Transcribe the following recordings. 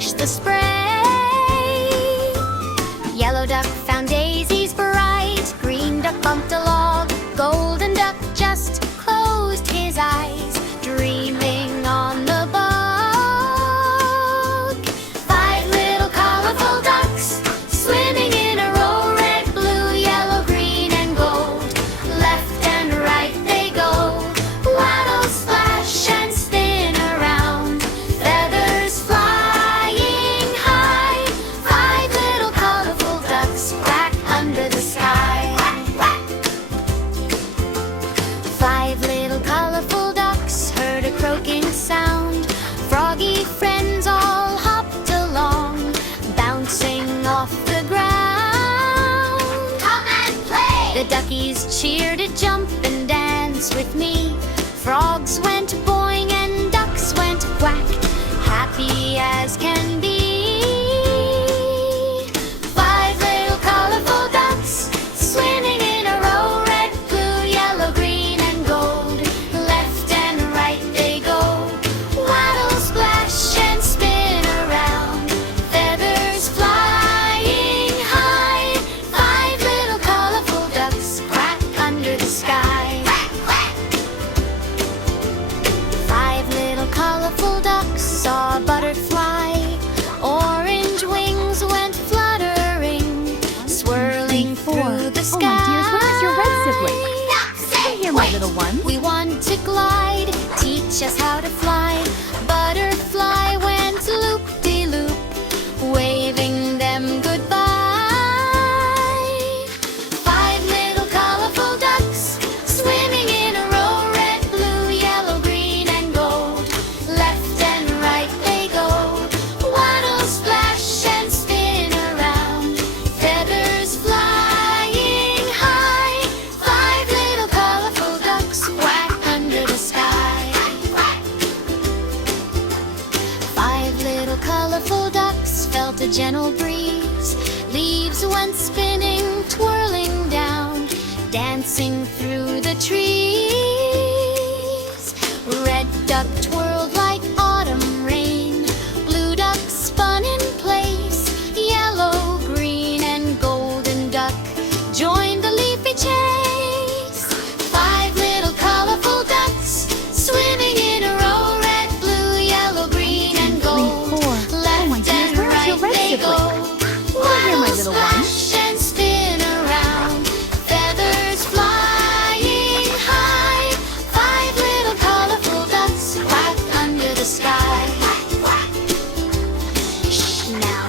splash the spray. Yellow duck found daisies bright. Green duck bumped a log. Golden duck just closed his eyes, dreaming on the bog. Five little colorful ducks swimming in a row. Red, blue, yellow, green, and gold. Left and right they go. Waddle, splash, and spin around. Feathers flying high. Five little colorful ducks quack under the sky. Five little colorful ducks heard a croaking sound. Froggy friends all hopped along, bouncing off the ground. Come and play! The duckies cheered to jump and dance with me. Frogs went boing and ducks went quack, happy as can be. Five little colorful ducks swimming in a row. Red, blue, yellow, green, and gold. Left and right they go. Waddle, splash, and spin around. Feathers flying high. Five little colorful ducks quack under the sky. Quack, quack. Five little colorful ducks saw a butterfly. Orange wings went fluttering, swirling through the sky. Oh, my dears, where is your red sibling? Come here, my little one. We want to glide, teach us how to fly. Butterfly went loop-de-loop, waving them goodbye. Five little colorful ducks swimming in a row. Red, blue, yellow, green, and gold. Left and right they go. Waddle, splash, and spin around. Feathers flying high. Five little colorful ducks quack under the sky. Five little colorful ducks felt a gentle breeze. Leaves went spinning, twirling down, dancing through the trees. Red duck twirled like autumn rain. Blue duck spun in place. Yellow, green, and golden duck joined the leafy chase. Five little colorful ducks swimming in a row. Red, blue, yellow, green, and gold. Four. Left and Where is your right red they go. sibling? Here, my Waddle, little one. splash, and spin around. Feathers flying high. Five little colorful ducks quack under the sky. Shh now,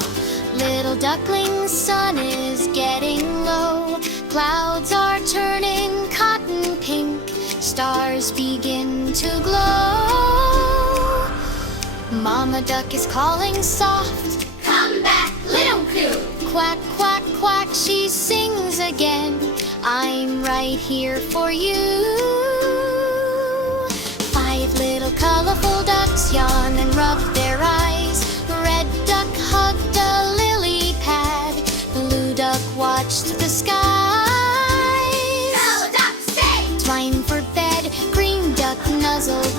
little duckling, sun is getting low. Clouds are turning cotton pink. Stars begin to glow. Mama duck is calling soft. Come back, little coo. Quack, quack, quack, she sings again. I'm right here for you. Five little colorful ducks yawn and rub their eyes. Red duck hugged a lily pad. Blue duck watched the skies. Yellow duck, stay! Time for bed. Green duck nuzzled